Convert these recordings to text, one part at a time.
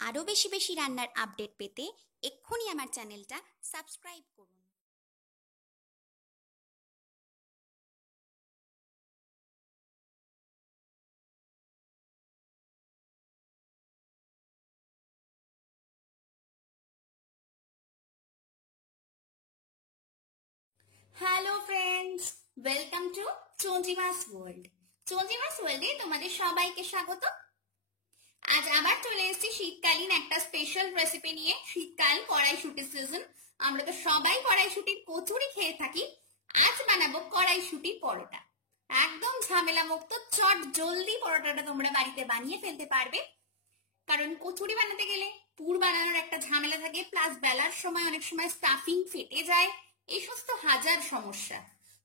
আরও বেশি বেশি রান্নার আপডেট পেতে এক্ষুনি আমার চ্যানেলটা সাবস্ক্রাইব করুন। Hello friends, welcome to Chanjimas world. চঞ্জিমাস ওয়ার্ল্ডে তোমাদের সবাইকে স্বাগত। আজ আবার চলে এসেছি শীতকালীন একটা স্পেশাল রেসিপি নিয়ে। শীতকাল, কড়াইশুটির সিজন। আমরা তো সবাই কড়াইশুটির কচুরি খেয়ে থাকি। আজ বানাবো কড়াইশুটির পরোটা। একদম ঝামেলা মুক্ত, চট জলদি পরোটাটা তোমরা বাড়িতে বানিয়ে ফেলতে পারবে। কারণ কচুরি বানাতে গেলে পুর বানানোর একটা ঝামেলা থাকে, প্লাস বেলার সময় অনেক সময় স্টাফিং ফেটে যায়, এই সমস্ত হাজার সমস্যা।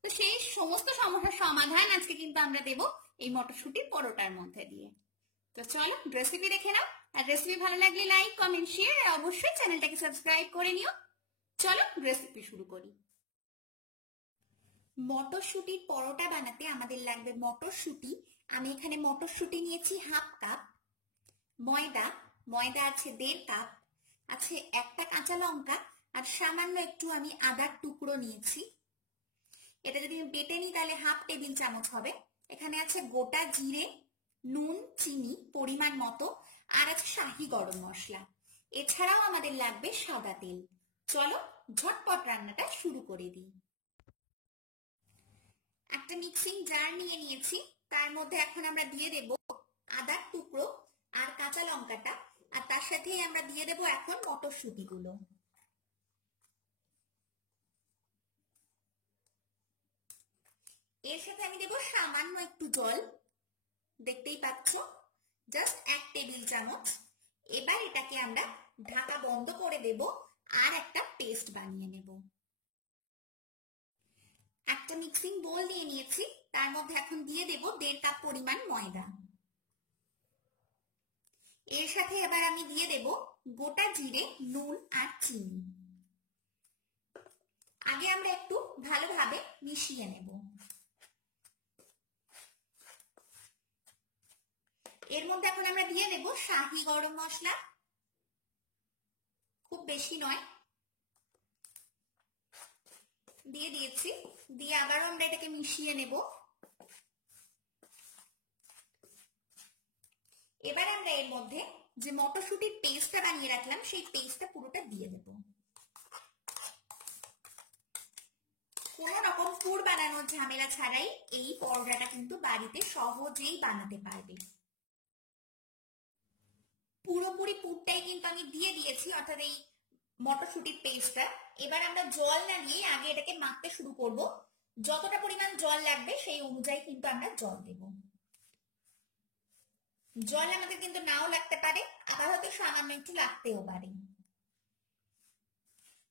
তো সেই সমস্ত সমস্যার সমাধান আজকে কিন্তু আমরা দেব এই মটরশুটির পরোটার মধ্যে দিয়ে। তো চলো রেসিপি দেখে নাও। আর রেসিপি ভালো লাগলে লাইক, কমেন্ট, শেয়ার আর অবশ্যই চ্যানেলটাকে সাবস্ক্রাইব করে নিও। চলো রেসিপি শুরু করি। মটরশুটির পরোটা বানাতে আমাদের লাগবে মটরশুটি। আমি এখানে মটরশুটি নিয়েছি হাফ কাপ। ময়দা আছে 1.5 কাপ, আছে একটা কাঁচা লঙ্কা, আর সামান্য একটু আমি আদার টুকরো নিয়েছি। এটা যদি বেটে নিই তাহলে হাফ টেবিল চামচ হবে। এখানে আছে গোটা জিরে, নুন, চিনি পরিমাণ মতো, আর আছে শাহি গরম মশলা। এছাড়াও আমাদের লাগবে সাদা তেল। চলো ঝটপট রান্নাটা শুরু করে দিই। একটা মিক্সিং জার নিয়ে নিয়েছি, তার মধ্যে এখন আমরা দিয়ে দেব আদার টুকরো আর কাঁচা লঙ্কাটা, আর তার সাথেই আমরা দিয়ে দেব এখন মটরশুঁটি গুলো। এর সাথে আমি দেব সামান্য একটু জল, দেখতেই পাচ্ছ, জাস্ট 1 টেবিল চামচ। এবার এটাকে আমরা ঢাকা বন্ধ করে দেব আর একটা পেস্ট বানিয়ে নেব। একটা মিক্সিং বোল নিয়ে নিয়েছি, তার মধ্যে এখন দিয়ে দেব 1.5 কাপ পরিমাণ ময়দা। এর সাথে এবার আমি দিয়ে দেব গোটা জিরে, নুন আর চিনি। আগে আমরা একটু ভালোভাবে মিশিয়ে নেব। এর মধ্যে এখন আমরা দিয়ে দেব শাহি গরম মশলা, খুব বেশি নয়, দিয়ে দিয়েছি। দিয়ে আবারও আমরা এটাকে মিশিয়ে নেব। এবার আমরা এর মধ্যে যে মটরশুটির পেস্টটা বানিয়ে রাখলাম সেই পেস্টটা পুরোটা দিয়ে দেব। কোনো রকম পুর বানানোর ঝামেলা ছাড়াই এই পরোটাটা কিন্তু বাড়িতে সহজেই বানাতে পারবে। পুরোপুরি পুরটাই কিন্তু আমি দিয়ে দিয়েছি, অর্থাৎ এই মটরশুটির পেস্টটা। এবার আমরা জল না দিয়ে আগে এটাকে মাখতে শুরু করব। যতটা পরিমাণ জল লাগবে সেই অনুযায়ী কিন্তু আমরা জল দেব। জল আমাদের কিন্তু নাও লাগতে পারে, আবার হয়তো সামান্য একটু লাগতেও পারে।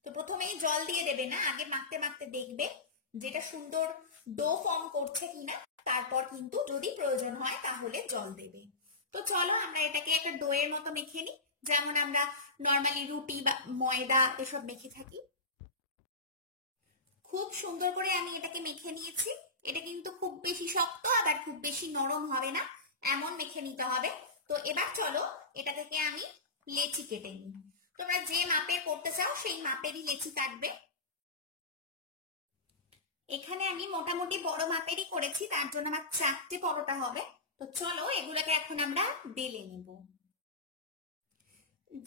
তো প্রথমেই জল দিয়ে দেবে না, আগে মাখতে মাখতে দেখবে যেটা সুন্দর ডো ফর্ম করছে কিনা, তারপর কিন্তু যদি প্রয়োজন হয় তাহলে জল দেবে। তো চলো আমরা এটাকে একটা ডোয়ের মতো মেখে নিই, যেমন আমরা নর্মালি রুটি বা ময়দা এসব মেখে থাকি। খুব সুন্দর করে আমি এটাকে মেখে নিয়েছি। এটা কিন্তু খুব বেশি শক্ত আবার খুব বেশি নরম হবে না, এমন মেখে নিতে হবে। তো এবার চলো এটা থেকে আমি লেচি কেটে নিই। তোমরা যে মাপের করতে চাও সেই মাপেরই লেচি কাটবে। এখানে আমি মোটামুটি বড় মাপেরই করেছি, তার জন্য আমার 4টে পরোটা হবে। তো চলো এগুলোকে এখন আমরা বেলে নেব।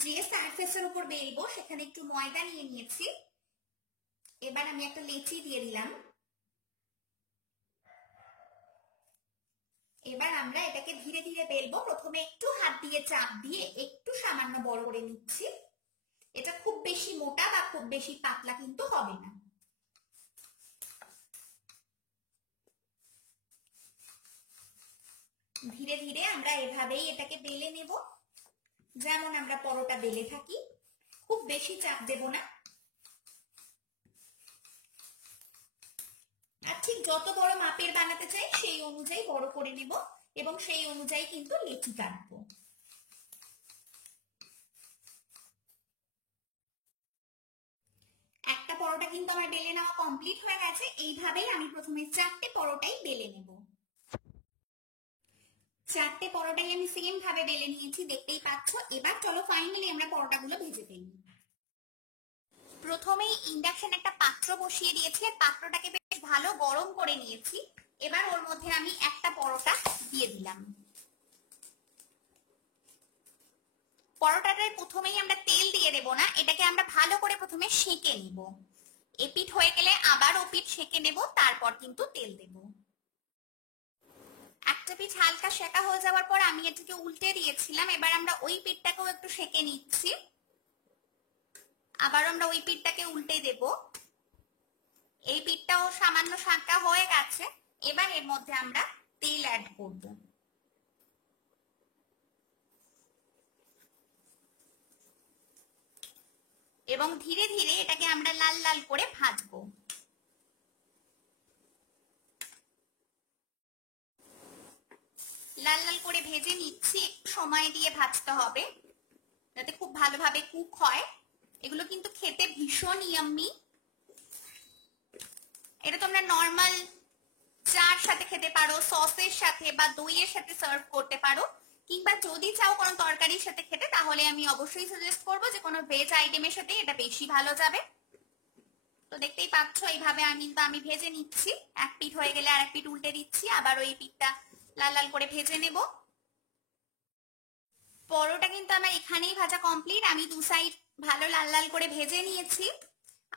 যে সারফেসের উপর বেলবো সেখানে একটু ময়দা নিয়ে নিয়েছি। এবার আমি একটা লেচি দিয়ে দিলাম। এবার আমরা এটাকে ধীরে ধীরে বেলবো। প্রথমে একটু হাত দিয়ে চাপ দিয়ে একটু সামান্য বড় করে নিচ্ছি। এটা খুব বেশি মোটা বা খুব বেশি পাতলা কিন্তু হবে না। ধীরে ধীরে আমরা এভাবেই এটাকে বেলে নেব, যেমন আমরা পরোটা বেলে থাকি। খুব বেশি চাপ দেব না। আর ঠিক যত বড় মাপের বানাতে চাই সেই অনুযায়ী বড় করে নেব এবং সেই অনুযায়ী কিন্তু লেচি কাটবো। একটা পরোটা কিন্তু আমার বেলে নেওয়া কমপ্লিট হয়ে গেছে। এইভাবেই আমি প্রথমে 4টে পরোটাই বেলে নেব। চারটে পরোটাই আমি সেম ভাবে বেলে নিয়েছি, দেখতেই পাচ্ছ। এবার চলো ফাইনালি আমরা পরোটাগুলো ভেজে ফেলি। প্রথমেই ইন্ডাকশন একটা পাত্র বসিয়ে দিয়েছি আর পাত্রটাকে বেশ ভালো গরম করে নিয়েছি। এবার ওর মধ্যে আমি একটা পরোটা দিয়ে দিলাম। পরোটাটায় প্রথমেই আমরা তেল দিয়ে দেবো না, এটাকে আমরা ভালো করে প্রথমে সেঁকে নিব। এপিঠ হয়ে গেলে আবার ওপিঠ সেঁকে নেব, তারপর কিন্তু তেল দেব। একটা পিঠ হালকা সেঁকা হয়ে যাওয়ার পর আমি এটাকে উল্টে দিয়েছিলাম। এবার আমরা ওই পিঠটাকেও একটু সেঁকে নিচ্ছি। আবার আমরা ওই পিঠটাকে উল্টে দেব। এই পিঠটাও সামান্য সেঁকা হয়ে গেছে। এবার এর মধ্যে আমরা তেল অ্যাড করব। এবং ধীরে ধীরে এটাকে আমরা লাল লাল করে ভাজবো। লাল লাল করে ভেজে নিচ্ছি, একটু সময় দিয়ে ভাজতে হবে যাতে খুব ভালোভাবে কুক হয়। এগুলো কিন্তু খেতে ভীষণ ইয়াম্মি। এটা তোমরা নর্মাল চার সাথে খেতে পারো, সসের সাথে বা দইয়ের সাথে সার্ভ করতে পারো, কিংবা যদি চাও কোনো তরকারির সাথে খেতে তাহলে আমি অবশ্যই সাজেস্ট করবো যে কোনো ভেজ আইটেমের সাথে এটা বেশি ভালো যাবে। তো দেখতেই পাচ্ছ এইভাবে আমি ভেজে নিচ্ছি। এক পিঠ হয়ে গেলে আর এক পিঠ উল্টে দিচ্ছি, আবার ওই পিঠটা লাল লাল করে ভেজে নেব। পরোটা কিন্তু আমার এখানেই ভাজা কমপ্লিট। আমি দু সাইড ভালো লাল লাল করে ভেজে নিয়েছি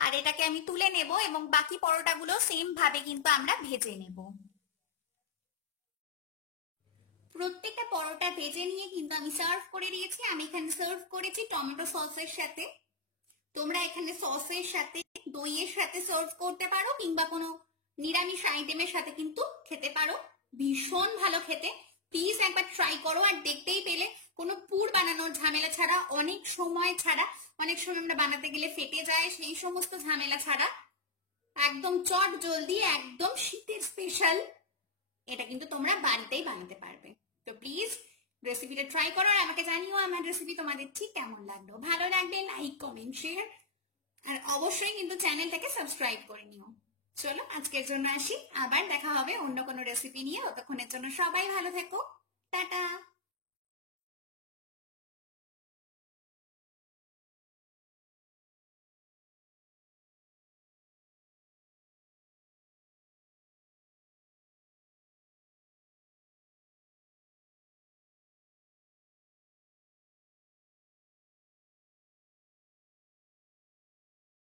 আর এটাকে আমি তুলে নেব এবং বাকি পরোটাগুলো সেম ভাবে কিন্তু আমরা ভেজে নেব। প্রত্যেকটা পরোটা ভেজে নিয়ে কিন্তু আমি সার্ভ করে দিয়েছি। আমি এখানে সার্ভ করেছি টমেটো সসের সাথে। তোমরা এখানে সসের সাথে দইয়ের সাথে সার্ভ করতে পারো কিংবা কোনো নিরামিষ আইটেমের সাথে কিন্তু খেতে পারো। ভীষণ ভালো খেতে, প্লিজ একবার ট্রাই করো। আর দেখতেই পেলে কোনো পুর বানানোর ঝামেলা ছাড়া, অনেক সময় ছাড়া, অনেক সময় আমরা বানাতে গেলে ফেটে যায়, সেই সমস্ত ঝামেলা ছাড়া একদম চট জলদি, একদম শীতের স্পেশাল এটা কিন্তু তোমরা বাড়িতেই বানাতে পারবে। তো প্লিজ রেসিপিটা ট্রাই করো আর আমাকে জানিও আমার রেসিপি তোমাদের ঠিক কেমন লাগলো। ভালো লাগলে লাইক, কমেন্ট, শেয়ার আর অবশ্যই কিন্তু চ্যানেলটাকে সাবস্ক্রাইব করে নিও। চলো আজকের জন্য আসি, আবার দেখা হবে অন্য কোনো রেসিপি নিয়ে। ততক্ষণের জন্য সবাই ভালো থেকো, টাটা।